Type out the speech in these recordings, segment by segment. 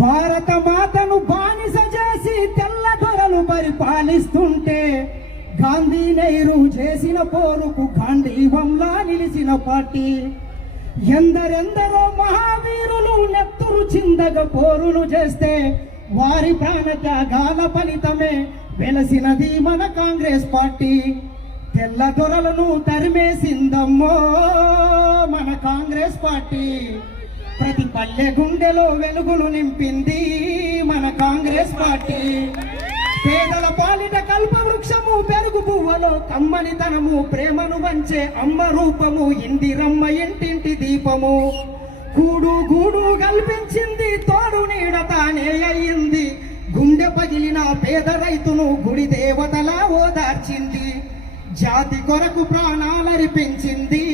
భారత మాతను బానిస చేసి తెల్ల దొరలు పరిపాలిస్తుంటే గాంధీ నెహ్రూ చేసిన పోరుకు గాంధీవంలా నిలిచిన పార్టీ. ఎందరెందరో మహావీరులు నెత్తురు చిందగ పోరులు చేస్తే వారి ప్రాణత్యాగాల ఫలితమే వెలసినది మన కాంగ్రెస్ పార్టీ. తెల్ల దొరలను తరిమేసిందమ్మో మన కాంగ్రెస్ పార్టీ. ప్రతి పల్లె గుండెలో వెలుగులు నింపింది మన కాంగ్రెస్ పార్టీ. పేదల పాలిట కల్ప వృక్షము, పెరుగు పువ్వలో కమ్మనితనము, ప్రేమను వంచే అమ్మ రూపము, ఇందిరమ్మ ఇంటింటి దీపము. కూడు గూడు కల్పించింది, తోడు నీడ తానే అయింది. గుండె పగిలిన పేద రైతును గుడి దేవతలా ఓదార్చింది. జాతి కొరకు ప్రాణాలర్పించింది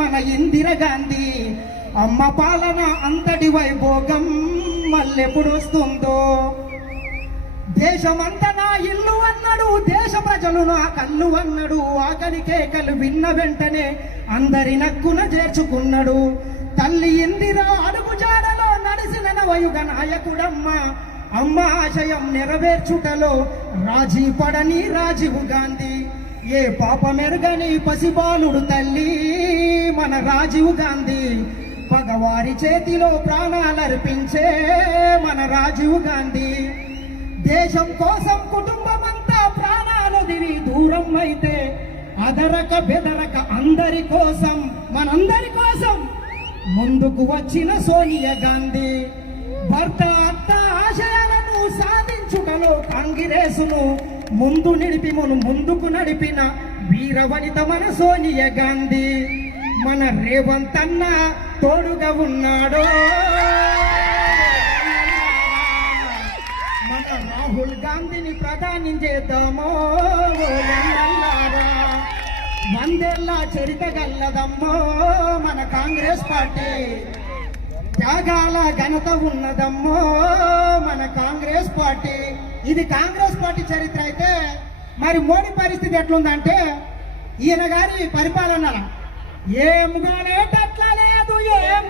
మన ఇందిరాగాంధీ. అమ్మ పాలన అంతటి వైభోగం మళ్ళెప్పుడొస్తుందో. దేశమంతా నా ఇల్లు అన్నాడు, దేశ ప్రజలు నా కళ్ళు అన్నాడు. ఆకలి కేకలు విన్న వెంటనే అందరి నక్కున చేర్చుకున్నాడు. తల్లి ఇందిరా అడుగు జాడలో నడిసిన నవయుగ నాయకుడమ్మ. అమ్మ ఆశయం నెరవేర్చుటలో రాజీ పడని రాజీవ్ గాంధీ. ఏ పాపమెరుగని పసిబాలుడు తల్లి మన రాజీవ్ గాంధీ. పగవారి చేతిలో ప్రాణాలర్పించే మన రాజీవ్ గాంధీ. దేశం కోసం కుటుంబమంతా ప్రాణాలు దిరి దూరం అయితే అదరక బెదరక అందరి కోసం, మనందరి కోసం ముందుకు వచ్చిన సోనియా గాంధీ. భర్త అత్త ఆశయాలను సాధించుటలో కాంగ్రెసును ముందుకు నడిపిన వీరవనిత మన సోనియా గాంధీ. మన రేవంత్ అన్న తోడుగా ఉన్నాడో. మన రాహుల్ గాంధీని ప్రధాని చేద్దామో. వందేళ్ల చరిత గల్లదమ్మో మన కాంగ్రెస్ పార్టీ. త్యాగాల ఘనత ఉన్నదమ్మో మన కాంగ్రెస్ పార్టీ. ఇది కాంగ్రెస్ పార్టీ చరిత్ర అయితే మరి మోడీ పరిస్థితి ఎట్లుందంటే, ఈయన గారి పరిపాలన ఏం గానేటట్లా లేదు. ఏం